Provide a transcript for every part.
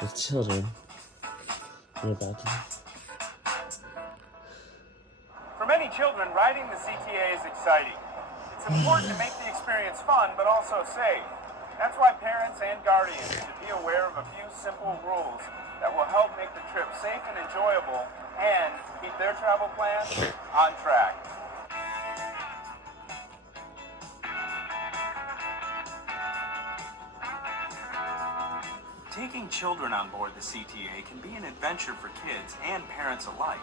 with children. You're about to. For many children, riding the CTA is exciting. It's important to make the experience fun, but also safe. That's why parents and guardians should be aware of a few simple rules that will help make the trip safe and enjoyable and keep their travel plans on track. Taking children on board the CTA can be an adventure for kids and parents alike.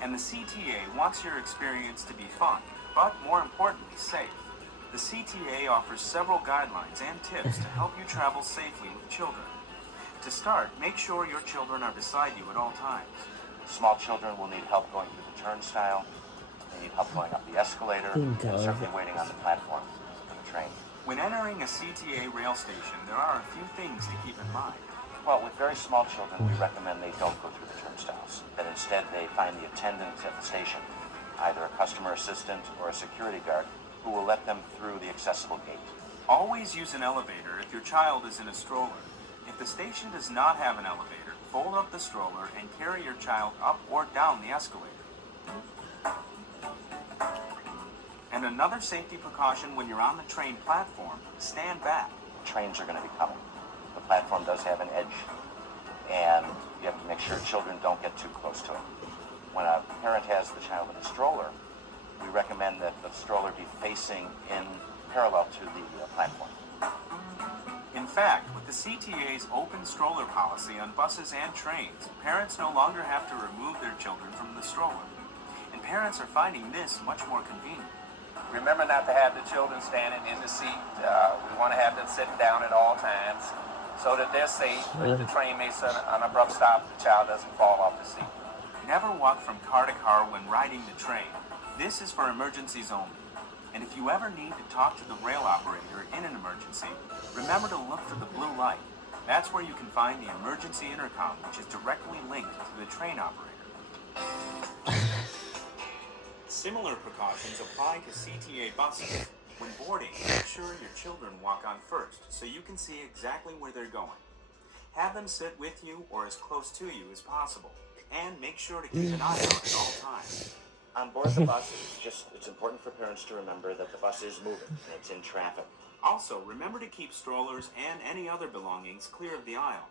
And the CTA wants your experience to be fun, but more importantly, safe. The CTA offers several guidelines and tips to help you travel safely with children. To start, make sure your children are beside you at all times. Small children will need help going through the turnstile, they need help going up the escalator, and certainly waiting on the platform for the train. When entering a CTA rail station, there are a few things to keep in mind. Well, with very small children, we recommend they don't go through the turnstiles, that instead they find the attendant at the station, either a customer assistant or a security guard, who will let them through the accessible gate. Always use an elevator if your child is in a stroller. If the station does not have an elevator, fold up the stroller and carry your child up or down the escalator. And another safety precaution when you're on the train platform, stand back. Trains are going to be coming. The platform does have an edge, and you have to make sure children don't get too close to it. When a parent has the child in a stroller, we recommend that the stroller be facing in parallel to the platform. In fact, with the CTA's open stroller policy on buses and trains, parents no longer have to remove their children from the stroller. And parents are finding this much more convenient. Remember not to have the children standing in the seat. We want to have them sitting down at all times so that they're safe. If the train makes an abrupt stop, the child doesn't fall off the seat. Never walk from car to car when riding the train. This is for emergencies only. And if you ever need to talk to the rail operator in an emergency, remember to look for the blue light. That's where you can find the emergency intercom, which is directly linked to the train operator. Similar precautions apply to CTA buses. When boarding, make sure your children walk on first so you can see exactly where they're going. Have them sit with you or as close to you as possible. And make sure to keep an eye out at all times. On board the bus, it's important for parents to remember that the bus is moving and it's in traffic. Also, remember to keep strollers and any other belongings clear of the aisle.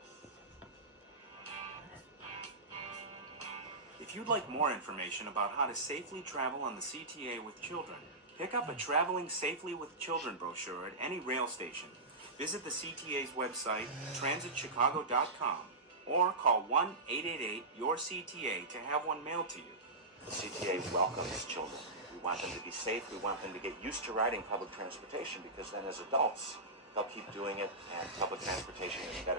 If you'd like more information about how to safely travel on the CTA with children, pick up a Traveling Safely with Children brochure at any rail station. Visit the CTA's website, transitchicago.com, or call 1-888-YOUR-CTA to have one mailed to you. The CTA welcomes children. We want them to be safe. We want them to get used to riding public transportation because then as adults, they'll keep doing it and public transportation is better.